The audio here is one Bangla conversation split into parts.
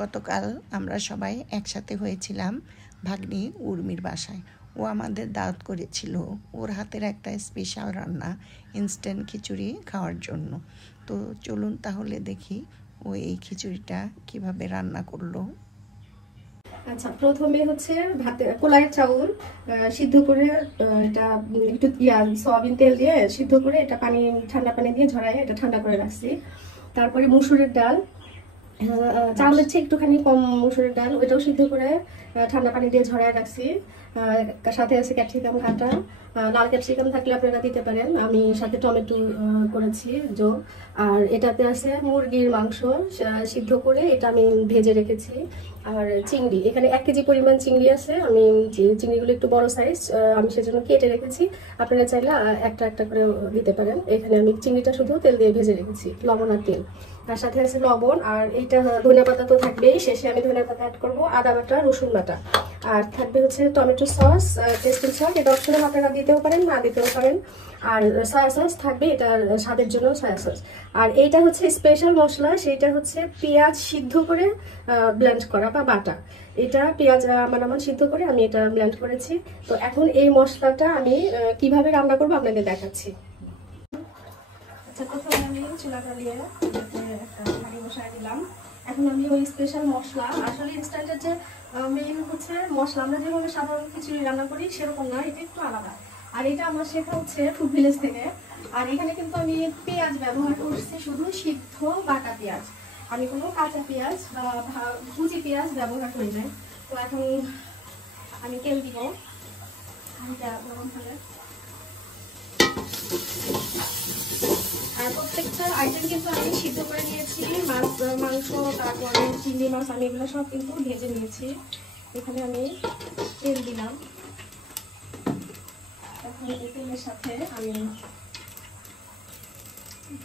গতকাল আমরা সবাই একসাথে হয়েছিলাম ভাগ্নি উর্মির বাসায়। ও আমাদের দাওয়াত করেছিল ওর হাতের একটা স্পেশাল রান্না ইনস্ট্যান্ট খিচুড়ি খাওয়ার জন্য। তো চলুন তাহলে দেখি ও এই খিচুড়িটা কিভাবে রান্না করলো। আচ্ছা, প্রথমে হচ্ছে ভাতে কলাইয়ের চাউল সিদ্ধ করে এটা একটু সয়াবিন তেল দিয়ে সিদ্ধ করে এটা ঠান্ডা পানি দিয়ে ঝরাই এটা ঠান্ডা করে রাখছি। তারপরে মসুরের ডাল, চাউলের চেয়ে একটুখানি কম মসুরের ডাল, ওইটাও সিদ্ধ করে ঠান্ডা পানি দিয়ে ঝরাই রাখছি। সাথে আছে ক্যাপসিকাম কাটা, লাল ক্যাপসিকাম থাকলে আপনারা দিতে পারেন, আমি সাথে টমেটো করেছি যোগ। আর এটাতে আছে মুরগির মাংস সিদ্ধ করে এটা আমি ভেজে রেখেছি। আর চিংড়ি, এখানে 1 কেজি পরিমাণ চিংড়ি আছে, আমি চিংড়িগুলো একটু বড় সাইজ আমি সেজন্য কেটে রেখেছি, আপনারা চাইলে একটা একটা করে দিতে পারেন। এখানে আমি চিংড়িটা শুধু তেল দিয়ে ভেজে রেখেছি, লবণ আর তেল। তার সাথে আছে লবণ, আর এইটা ধনিয়া পাতা তো থাকবেই, শেষে আমি ধনিয়া পাতা অ্যাড করবো, আদা বাটা, রসুন বাটা। আর থাকবে হচ্ছে টমেটো সস, টেস্টিং সস, এটা অপশনাল, আপনারা দিতেও পারেন না দিতেও পারেন। আর সয়া সস থাকবে, এটা স্বাদের জন্য সয়া সস। আর এইটা হচ্ছে স্পেশাল মশলা, সেইটা হচ্ছে পেঁয়াজ সিদ্ধ করে ব্লেন্ড করা বা বাটা। এটা পেঁয়াজ আমার সিদ্ধ করে আমি এটা ব্লেন্ড করেছি। তো এখন এই মশলাটা আমি কিভাবে রান্না করবো আপনাদের দেখাচ্ছি। আচ্ছা, প্রথমে আমি চুলা জ্বালিয়ে একটা হাঁড়ি বসায় দিলাম। এখন আমি ওই স্পেশাল মশলা, আসলে ইনস্ট্যান্টের যে মেইন হচ্ছে মশলা, আমরা যেভাবে সাধারণ খিচুড়ি রান্না করি সেরকম না, এটা একটু আলাদা। আর এটা আমার শেখা হচ্ছে ফুড ভিলেজ থেকে। আর এখানে কিন্তু আমি পেঁয়াজ ব্যবহার করছি, শুধু সিদ্ধ বাটা পেঁয়াজ, আমি কোনো কাঁচা পেঁয়াজ বা কুচি পেঁয়াজ ব্যবহার করি না। তো এখন আমি তেল দিব, গরম হলে। আর প্রত্যেকটা আইটেম কিন্তু আমি সিদ্ধ করে নিয়েছি, মাংস, তারপরে চিংড়ি মাছ, আমি এগুলো সব কিন্তু ভেজে নিয়েছি। এখানে আমি তেল দিলাম, এখন এই তেলের সাথে আমি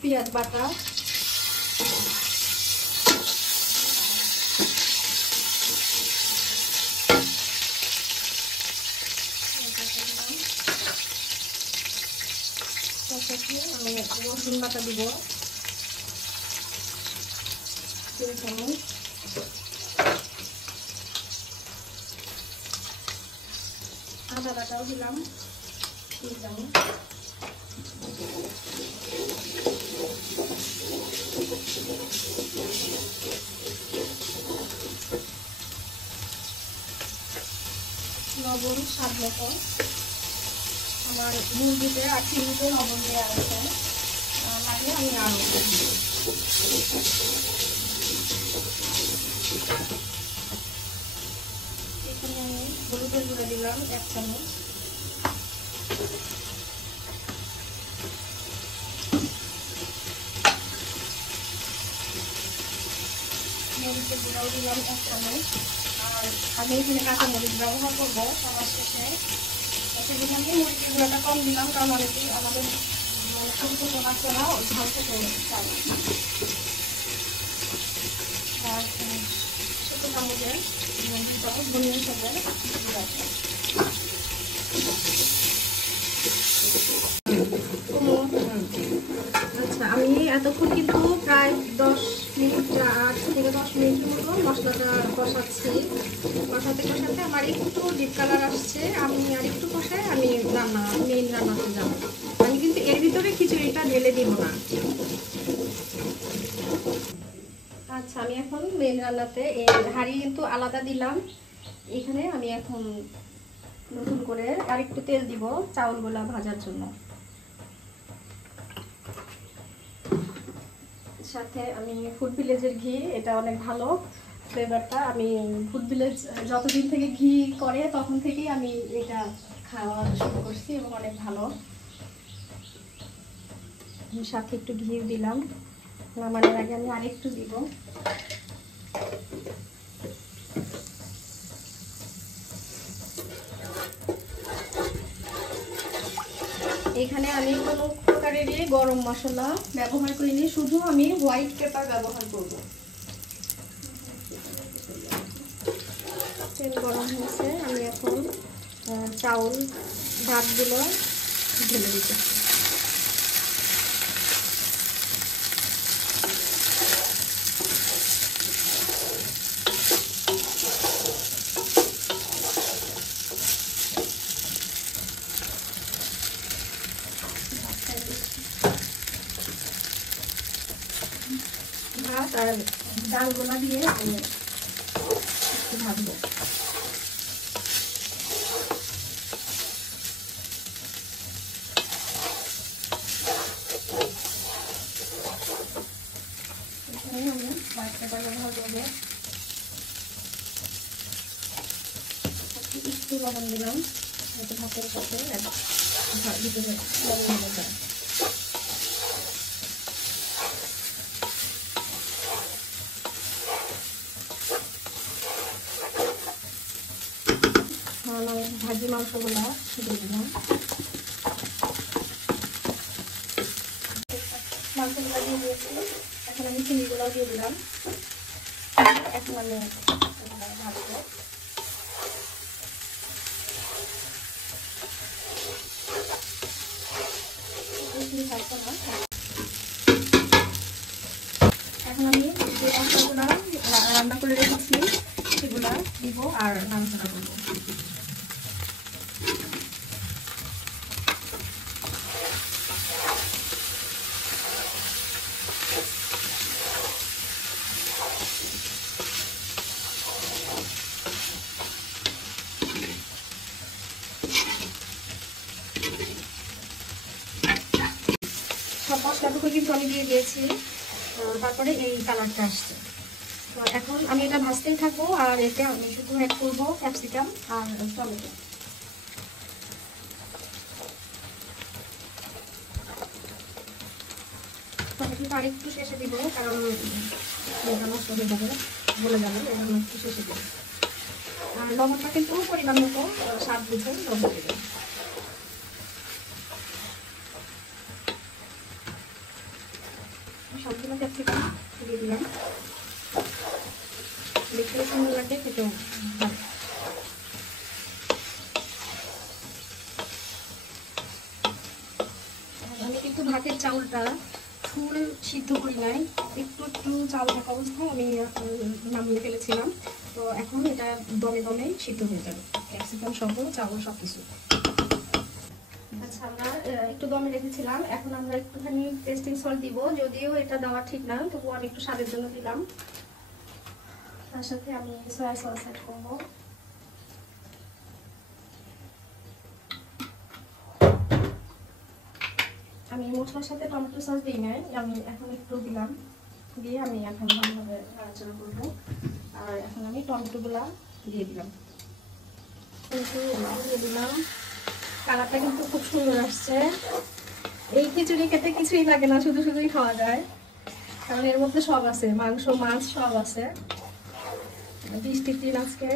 পেঁয়াজ বাটা, আমি রসুন বাটা দিব, আদা বাটাও দিলাম 3 চামচ, লবণ স্বাদ মতো, আমার মুরগিতে আর চিংড়িতে লবণ দেওয়া আছে, লাগলে আমি আরও এখানে আমি হলুদের গুঁড়া দিলাম 1 চামচ, মরিচের গুঁড়াও দিলাম 1 চামচ। আর আমি এখানে কাঁচা মরিচ ব্যবহার করবো সবার শেষে, সেদিন আমি মরিচের গুঁড়াটা কম দিলাম, কারণ অনেকেই আমাদের ছোটো ছোটো বাচ্চারা ঝাল খেতে চায়। আর ছোটো চামচের 2 চামচ ধনিয়া সবের গুঁড়া। আচ্ছা, আমি এতক্ষণ কিন্তু প্রায় 10 মিনিট, 8 থেকে 10 মিনিট মতো মশলাটা কষাচ্ছি। কষাতে কষাতে আমার একটু ডিপ কালার আসছে, আমি আর একটু কষায় আমি মেইন রান্নাতে যাবো। আমি কিন্তু এর ভিতরে খিচুড়িটা ঢেলে দিব না। আচ্ছা, আমি এখন মেইন রান্নাতে এই হাঁড়ি কিন্তু আলাদা দিলাম। এখানে আমি এখন নতুন করে আরেকটু তেল দিব চাউলগুলা ভাজার জন্য। সাথে আমি ফুড ভিলেজের ঘি, এটা অনেক ভালো ফ্লেভারটা। আমি ফুড ভিলেজ যতদিন থেকে ঘি করে তখন থেকেই আমি এটা খাওয়া শুরু করছি এবং অনেক ভালো। সাথে একটু ঘি দিলাম, নামানোর আগে আমি আরেকটু দিব। এখানে আমি কোনো প্রকারেরই গরম মশলা ব্যবহার করিনি, শুধু আমি হোয়াইট পেপার ব্যবহার করব। তেল গরম হয়েছে, আমি এখন চাউল ভাতগুলো ঢেলে দিতেছি। এবার ডালগুলা দিয়ে আমি একটু ভাজবো। একটু লবণ দিলাম ভাতের সাথে ভিতরে লবণ দিলাম। ভাজি মাংসগুলা দিয়ে দিলাম, মাংসগুলা দিয়ে দিয়েছি। এখন আমি চিনিগুলো দিয়ে দিলাম। এখন আমি ভাজবো। এখন আমি যে মশলাগুলো রান্না করে রেখেছি সেগুলা দিব আর নাড়াচাড়া করবো। সব মশলাটুকু কিন্তু আমি দিয়ে দিয়েছি, তারপরে এই কালারটা আসছে। তো এখন আমি এটা ভাজতেই থাকবো আর এতে আমি শুধু অ্যাড করবো ক্যাপসিকাম আর টমেটো। টমেটোটা আর একটু শেষে দিব, কারণ নষ্ট হয়ে যাবে, বলে যাবে, এজন্য একটু শেষে দিব। আর লবণটা কিন্তু পরিমাণ মতো স্বাদ বুঝে লবণ দেবেন। সবগুলো ক্যাপসিকাম দিয়ে দিলাম, দেখতে সুন্দর লাগে, খেতে ভালো। আমি কিন্তু ভাতের চাউলটা ফুল সিদ্ধ করি নাই, একটু একটু চাল থাকা অবস্থায় আমি নামিয়ে ফেলেছিলাম। তো এখন এটা দমে দমে সিদ্ধ হয়ে যাবে, ক্যাপসিকাম সহ চাউল সব কিছু। আচ্ছা, আমরা একটু দমে রেখেছিলাম, এখন আমরা একটুখানি টেস্টিং সল্ট দিব, যদিও এটা দেওয়া ঠিক না, তবুও আমি একটু স্বাদের জন্য দিলাম। তার সাথে আমি সয়া সস অ্যাড করবো। আমি মশলার সাথে টমেটো সস দিই নাই, আমি এখন একটু দিলাম, দিয়ে আমি এখন ভালোভাবে নাড়াচাড়া করবো। আর এখন আমি টমেটোগুলা দিয়ে দিলাম, দিয়ে দিলাম। কালারটা কিন্তু খুব সুন্দর আসছে। এই খিচুড়ি খেতে কিছুই লাগে না, শুধু শুধুই খাওয়া যায়, কারণ এর মধ্যে সব আছে, মাংস মাছ সব আছে। বৃষ্টির দিন আজকে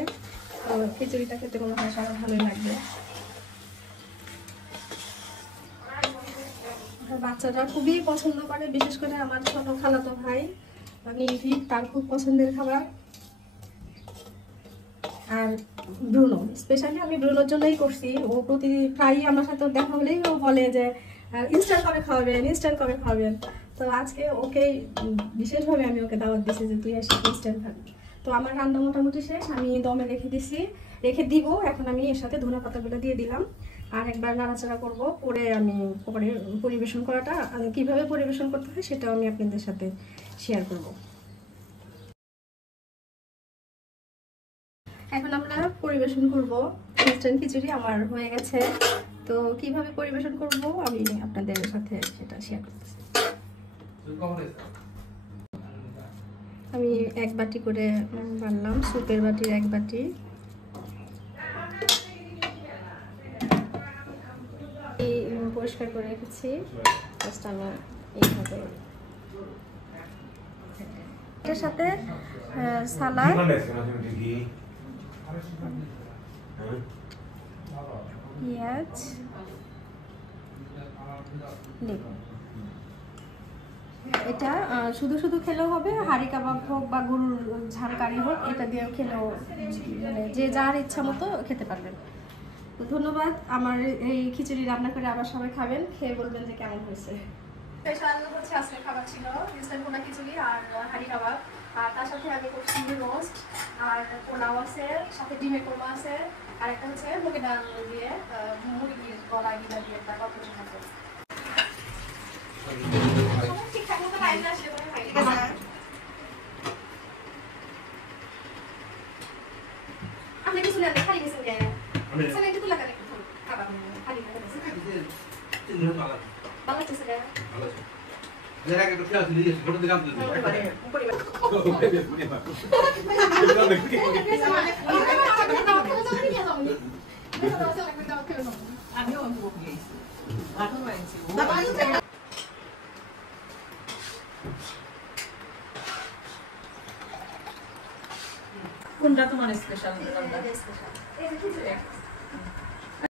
খিচুড়িটা খেতে মনে হয় সবার ভালোই লাগবে। বাচ্চারা খুবই পছন্দ করে, বিশেষ করে আমার ছোট খালাতো ভাই নির্ভীক, তার খুব পছন্দের খাবার। আর ব্রুনো, স্পেশালি আমি ব্রুনোর জন্যই করছি। ও প্রায়ই আমার সাথে দেখা হলেই ও বলে যে ইনস্ট্যান্ট কবে খাওয়াবেন, ইনস্ট্যান্ট কবে খাওয়াবেন। তো আজকে ওকে বিশেষভাবে আমি ওকে দাওয়াত দিচ্ছি যে তুই এসে ইনস্ট্যান্ট খাবি। তো আমার রান্না মোটামুটি শেষ, আমি দমে রেখে দিব। এখন আমি এর সাথে ধনে পাতাগুলো দিয়ে দিলাম, আর একবার নাড়াচাড়া করব, করে আমি পরে পরিবেশন করাটা কিভাবে পরিবেশন করতে হয় সেটাও আমি আপনাদের সাথে শেয়ার করব। এখন আমরা পরিবেশন করব। ইনস্ট্যান্ট খিচুড়ি আমার হয়ে গেছে, তো কিভাবে পরিবেশন করব আমি আপনাদের সাথে সেটা শেয়ার করতেছি। আমি এক বাটি করে বানলাম, সুপের বাটির এক বাটি। পরিষ্কার করে রেখেছি, জাস্ট আমি এইভাবে এর সাথে সালাদ, পেঁয়াজ, লেবু। এটা শুধু শুধু খেলেও হবে, হাঁড়ি কাবাব হোক বা গরুর ঝাল কারি হোক, এটা দিয়েও খেলেও মানে যে যার ইচ্ছা মতো খেতে পারবেন। তো ধন্যবাদ। আমার এই খিচুড়ি রান্না করে আবার সবাই খাবেন, খেয়ে বলবেন যে কেমন হয়েছে। স্পেশাল হচ্ছে আজকে খাবার ছিল ইনস্ট্যান্ট ভুনা খিচুড়ি আর হাঁড়ি কাবাব, আর তার সাথে আমি করছি রোস্ট আর পোলাও আছে, সাথে ডিমের কোরমা আছে, আর একটা হচ্ছে মুগের ডাল দিয়ে মুরগির গলা গিলা দিয়ে একটা কম্বিনেশন আছে। ঠিকঠাক মতো টাইম আসলে কোনটা তোমার স্পেশাল?